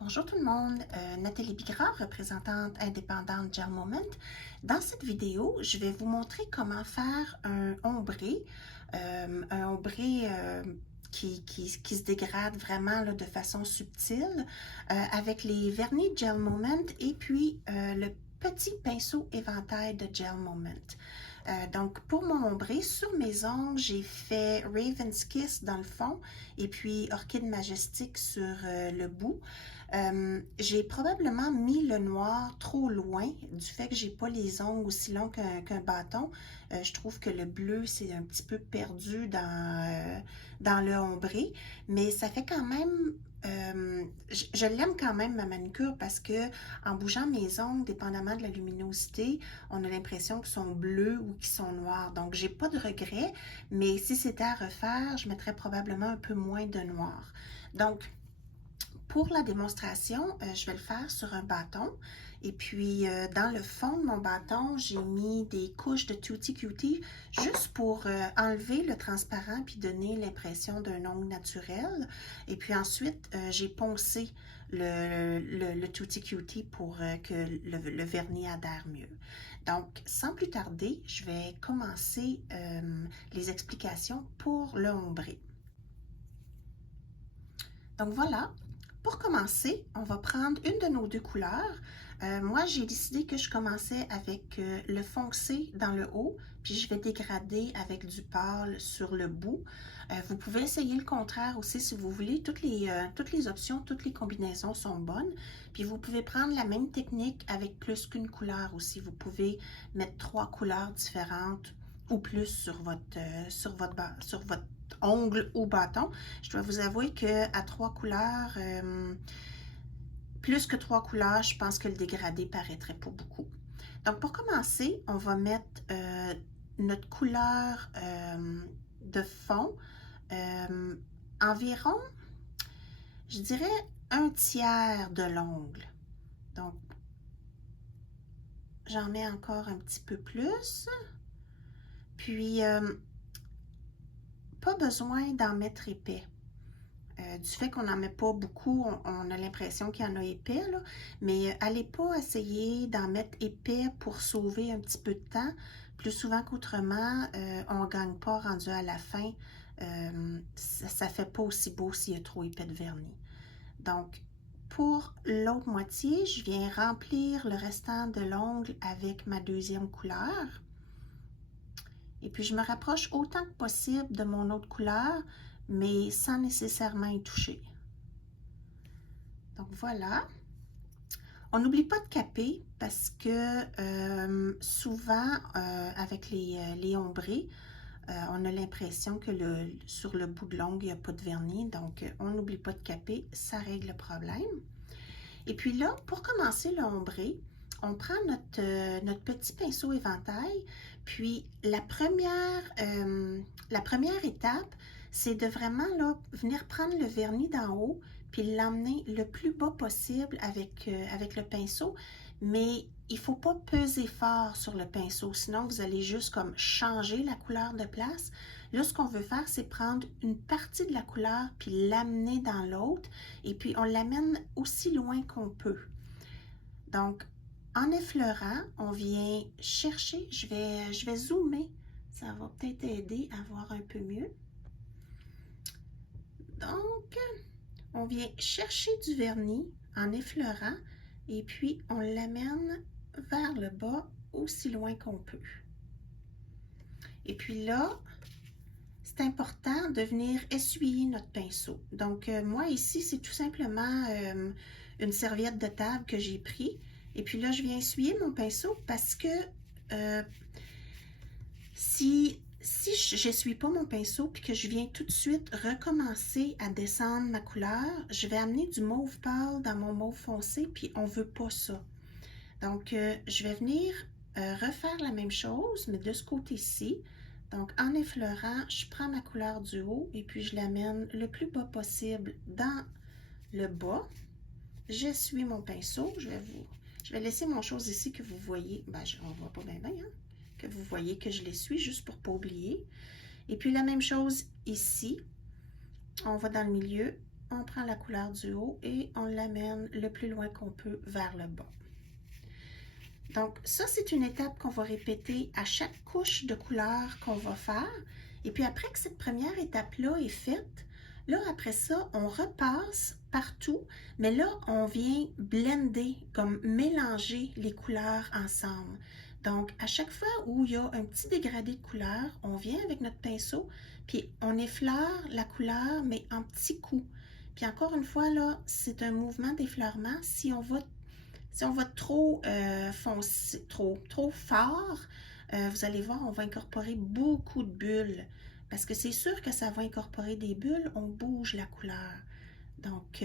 Bonjour tout le monde, Nathalie Bigrard, représentante indépendante Gel Moment. Dans cette vidéo, je vais vous montrer comment faire un ombré qui se dégrade vraiment là, de façon subtile avec les vernis Gel Moment et puis le petit pinceau éventail de Gel Moment. Donc, pour mon ombré, sur mes ongles, j'ai fait Raven's Kiss dans le fond et puis Orchid Majestic sur le bout. J'ai probablement mis le noir trop loin du fait que j'ai pas les ongles aussi longs qu'un bâton. Je trouve que le bleu, c'est un petit peu perdu dans le ombré, mais ça fait quand même je l'aime quand même ma manucure parce que en bougeant mes ongles, dépendamment de la luminosité, on a l'impression qu'ils sont bleus ou qu'ils sont noirs. Donc, j'ai pas de regrets, mais si c'était à refaire, je mettrais probablement un peu moins de noir. Donc, pour la démonstration, je vais le faire sur un bâton. Et puis, dans le fond de mon bâton, j'ai mis des couches de Tutti Cutie juste pour enlever le transparent puis donner l'impression d'un ongle naturel. Et puis ensuite, j'ai poncé le Tutti Cutie pour que le vernis adhère mieux. Donc, sans plus tarder, je vais commencer les explications pour le ombré. Donc voilà, pour commencer, on va prendre une de nos deux couleurs. Moi, j'ai décidé que je commençais avec le foncé dans le haut, puis je vais dégrader avec du pâle sur le bout. Vous pouvez essayer le contraire aussi si vous voulez. Toutes les options, toutes les combinaisons sont bonnes. Puis vous pouvez prendre la même technique avec plus qu'une couleur aussi. Vous pouvez mettre 3 couleurs différentes ou plus sur votre ongle ou bâton. Je dois vous avouer qu'à 3 couleurs, plus que 3 couleurs, je pense que le dégradé paraîtrait pas beaucoup. Donc, pour commencer, on va mettre notre couleur de fond environ, je dirais, un tiers de l'ongle. Donc, j'en mets encore un petit peu plus. Puis, pas besoin d'en mettre épais. Du fait qu'on n'en met pas beaucoup, on a l'impression qu'il y en a épais, là, mais allez pas essayer d'en mettre épais pour sauver un petit peu de temps. Plus souvent qu'autrement, on ne gagne pas rendu à la fin. Ça ne fait pas aussi beau s'il y a trop épais de vernis. Donc, pour l'autre moitié, je viens remplir le restant de l'ongle avec ma deuxième couleur. Et puis, je me rapproche autant que possible de mon autre couleur, mais sans nécessairement y toucher. Donc voilà. On n'oublie pas de caper parce que souvent, avec les ombrés, on a l'impression que sur le bout de l'ongle, il n'y a pas de vernis. Donc, on n'oublie pas de caper, ça règle le problème. Et puis là, pour commencer le ombré, on prend notre petit pinceau éventail. Puis la première étape, c'est de vraiment là, venir prendre le vernis d'en haut puis l'emmener le plus bas possible avec le pinceau. Mais il ne faut pas peser fort sur le pinceau, sinon vous allez juste comme changer la couleur de place. Là, ce qu'on veut faire, c'est prendre une partie de la couleur puis l'amener dans l'autre et puis on l'amène aussi loin qu'on peut. Donc, en effleurant, on vient chercher, je vais zoomer, ça va peut-être aider à voir un peu mieux. Donc, on vient chercher du vernis en effleurant et puis on l'amène vers le bas aussi loin qu'on peut. Et puis là, c'est important de venir essuyer notre pinceau. Donc, moi ici, c'est tout simplement une serviette de table que j'ai pris. Et puis là, je viens essuyer mon pinceau parce que si je n'essuie pas mon pinceau puis que je viens tout de suite recommencer à descendre ma couleur, je vais amener du mauve pâle dans mon mauve foncé puis on ne veut pas ça. Donc, je vais venir refaire la même chose, mais de ce côté-ci. Donc, en effleurant, je prends ma couleur du haut et puis je l'amène le plus bas possible dans le bas. J'essuie mon pinceau. Je vais laisser mon chose ici que vous voyez. Ben, on ne voit pas bien, hein? Que vous voyez que je l'essuie juste pour ne pas oublier. Et puis, la même chose ici. On va dans le milieu. on prend la couleur du haut et on l'amène le plus loin qu'on peut vers le bas. Donc ça, c'est une étape qu'on va répéter à chaque couche de couleur qu'on va faire. Et puis après que cette première étape-là est faite, là après ça, on repasse partout, mais là, on vient blender, comme mélanger les couleurs ensemble. Donc, à chaque fois où il y a un petit dégradé de couleur, on vient avec notre pinceau, puis on effleure la couleur, mais en petits coups. Puis encore une fois, là, c'est un mouvement d'effleurement. Si on va trop foncé, trop fort, vous allez voir, on va incorporer beaucoup de bulles. Parce que c'est sûr que ça va incorporer des bulles, on bouge la couleur. Donc,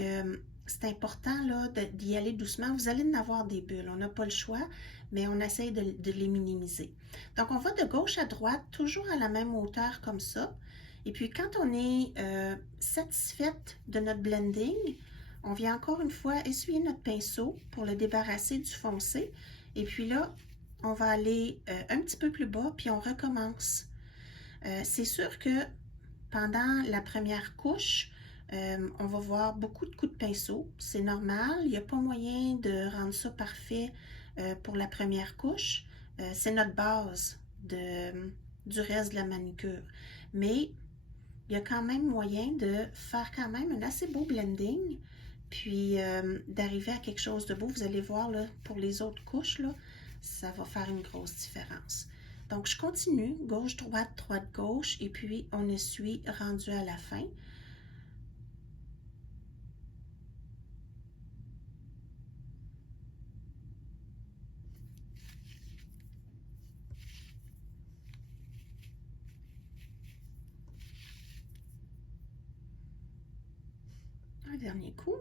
c'est important là, d'y aller doucement. Vous allez en avoir des bulles, on n'a pas le choix, mais on essaye de les minimiser. Donc, on va de gauche à droite, toujours à la même hauteur comme ça. Et puis, quand on est satisfaite de notre blending, on vient encore une fois essuyer notre pinceau pour le débarrasser du foncé. Et puis là, on va aller un petit peu plus bas, puis on recommence. C'est sûr que pendant la première couche, on va voir beaucoup de coups de pinceau. C'est normal, il n'y a pas moyen de rendre ça parfait pour la première couche. C'est notre base du reste de la manucure. Mais il y a quand même moyen de faire quand même un assez beau blending, puis d'arriver à quelque chose de beau. Vous allez voir, là, pour les autres couches, là, ça va faire une grosse différence. Donc, je continue, gauche-droite, droite-gauche, et puis on essuie rendu à la fin. Un dernier coup.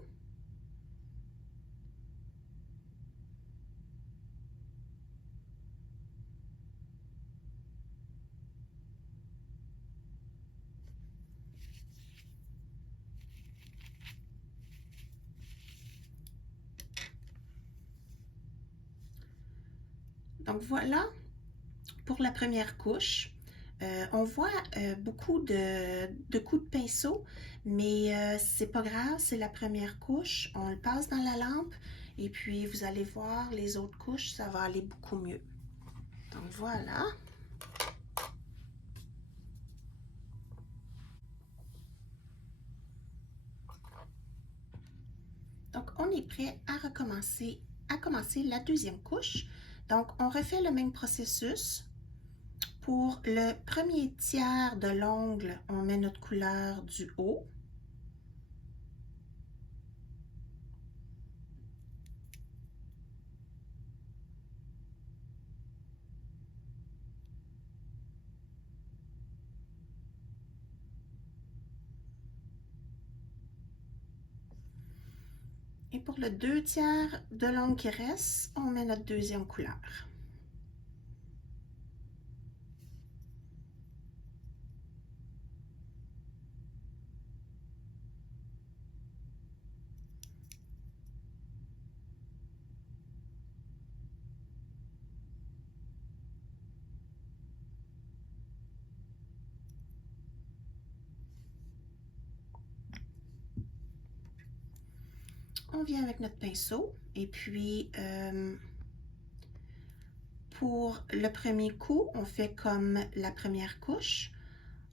Donc voilà pour la première couche. On voit beaucoup de coups de pinceau, mais c'est pas grave, c'est la première couche. On le passe dans la lampe et puis vous allez voir les autres couches, ça va aller beaucoup mieux. Donc voilà. Donc on est prêt à commencer la deuxième couche. Donc on refait le même processus. Pour le premier tiers de l'ongle, on met notre couleur du haut. Et pour le 2 tiers de l'ongle qui reste, on met notre deuxième couleur. On vient avec notre pinceau et puis pour le premier coup, on fait comme la première couche.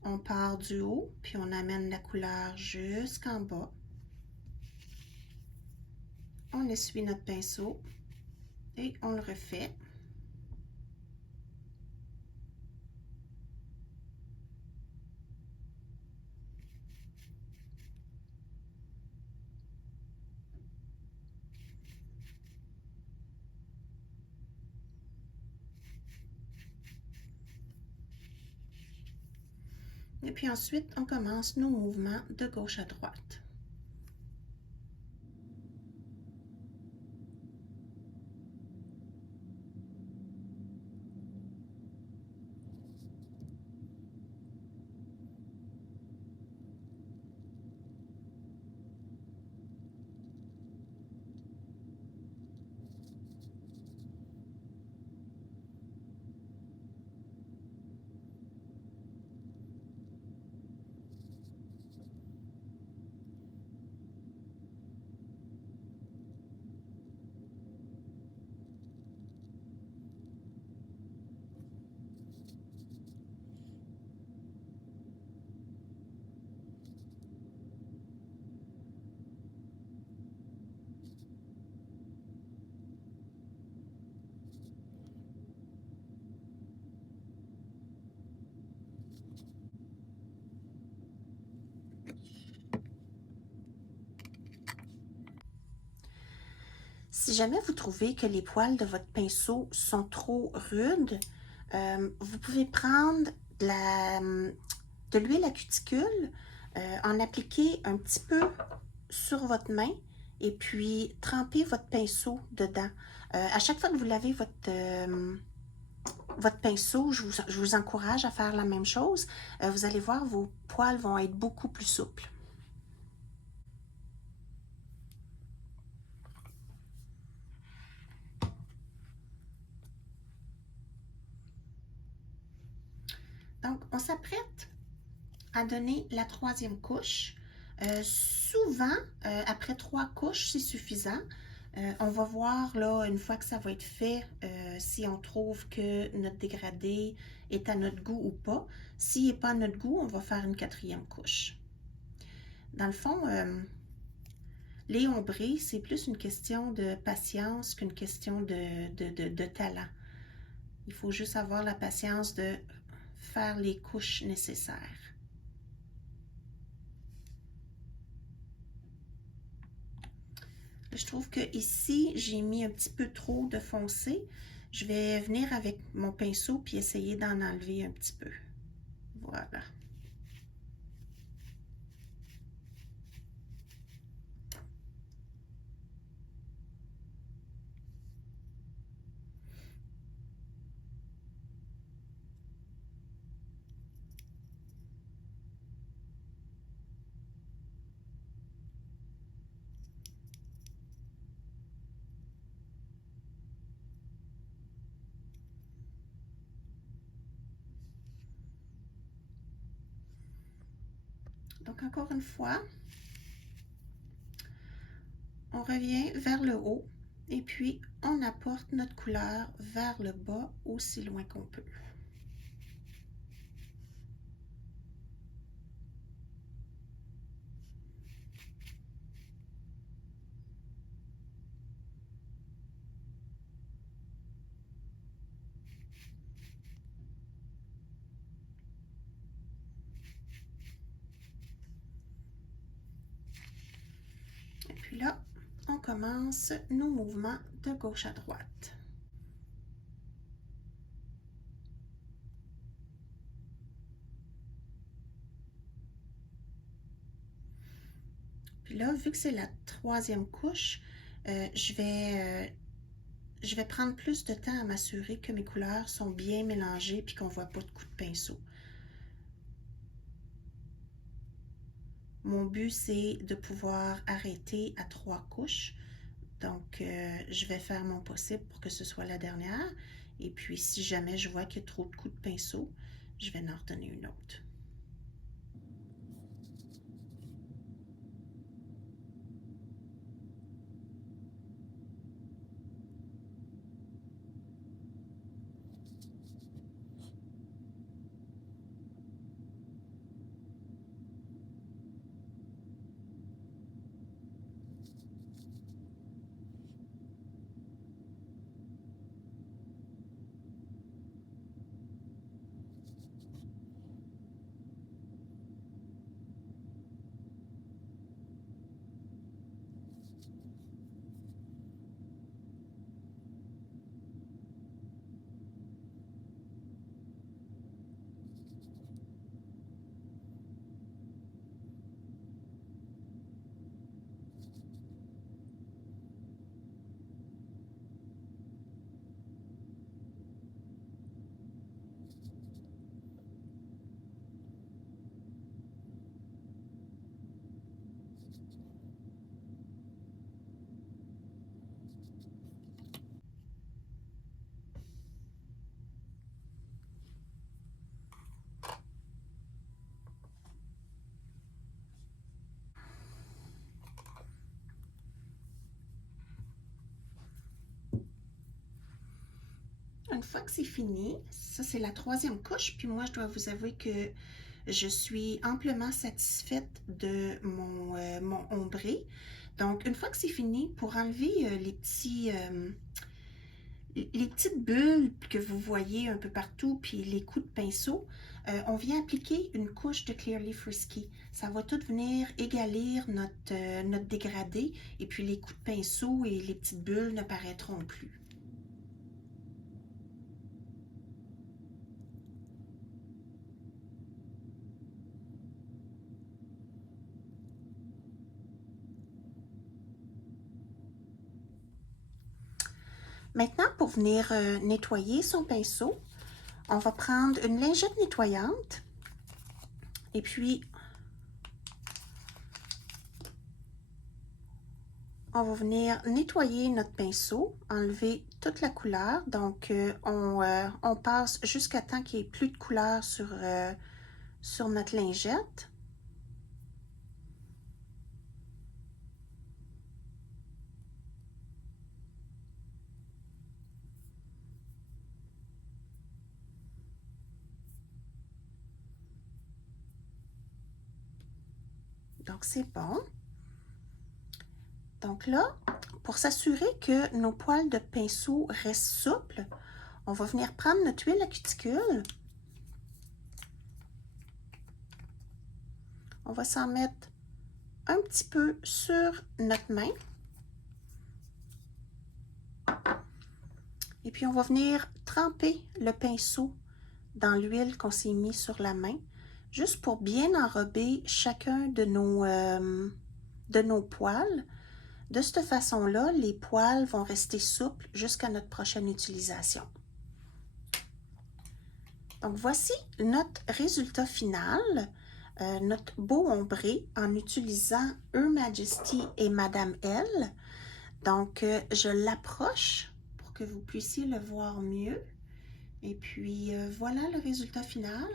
On part du haut, puis on amène la couleur jusqu'en bas. On essuie notre pinceau et on le refait. Et puis ensuite, on commence nos mouvements de gauche à droite. Si jamais vous trouvez que les poils de votre pinceau sont trop rudes, vous pouvez prendre de l'huile à cuticule, en appliquer un petit peu sur votre main et puis tremper votre pinceau dedans. À chaque fois que vous lavez votre pinceau, je vous encourage à faire la même chose. Vous allez voir, vos poils vont être beaucoup plus souples. Donc, on s'apprête à donner la troisième couche. Souvent, après 3 couches, c'est suffisant. On va voir là, une fois que ça va être fait, si on trouve que notre dégradé est à notre goût ou pas. S'il n'est pas à notre goût, on va faire une 4e couche. Dans le fond, les ombrés, c'est plus une question de patience qu'une question de talent. Il faut juste avoir la patience de faire les couches nécessaires. Je trouve que ici, j'ai mis un petit peu trop de foncé. Je vais venir avec mon pinceau puis essayer d'en enlever un petit peu. Voilà. Donc, encore une fois, on revient vers le haut et puis on apporte notre couleur vers le bas aussi loin qu'on peut. Et puis là, on commence nos mouvements de gauche à droite. Puis là, vu que c'est la 3e couche, je vais prendre plus de temps à m'assurer que mes couleurs sont bien mélangées puis qu'on ne voit pas de coups de pinceau. Mon but, c'est de pouvoir arrêter à 3 couches. Donc, je vais faire mon possible pour que ce soit la dernière. Et puis, si jamais je vois qu'il y a trop de coups de pinceau, je vais en redonner une autre. Une fois que c'est fini, ça c'est la 3e couche, puis moi je dois vous avouer que je suis amplement satisfaite de mon ombré. Donc une fois que c'est fini, pour enlever les petites bulles que vous voyez un peu partout, puis les coups de pinceau, on vient appliquer une couche de Clearly Frisky. Ça va tout venir égalir notre dégradé, et puis les coups de pinceau et les petites bulles ne paraîtront plus. Maintenant, pour venir nettoyer son pinceau, on va prendre une lingette nettoyante et puis on va venir nettoyer notre pinceau, enlever toute la couleur. Donc, on passe jusqu'à temps qu'il n'y ait plus de couleur sur notre lingette. Donc, c'est bon. Donc là, pour s'assurer que nos poils de pinceau restent souples, on va venir prendre notre huile à cuticule. On va s'en mettre un petit peu sur notre main. Et puis, on va venir tremper le pinceau dans l'huile qu'on s'est mis sur la main, juste pour bien enrober chacun de nos poils. De cette façon-là, les poils vont rester souples jusqu'à notre prochaine utilisation. Donc, voici notre résultat final, notre beau ombré en utilisant Her Majesty et Madame L. Donc, je l'approche pour que vous puissiez le voir mieux. Et puis, voilà le résultat final.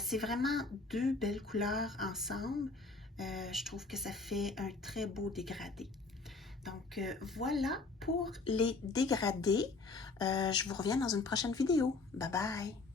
C'est vraiment deux belles couleurs ensemble. Je trouve que ça fait un très beau dégradé. Donc, voilà pour les dégradés. Je vous reviens dans une prochaine vidéo. Bye bye!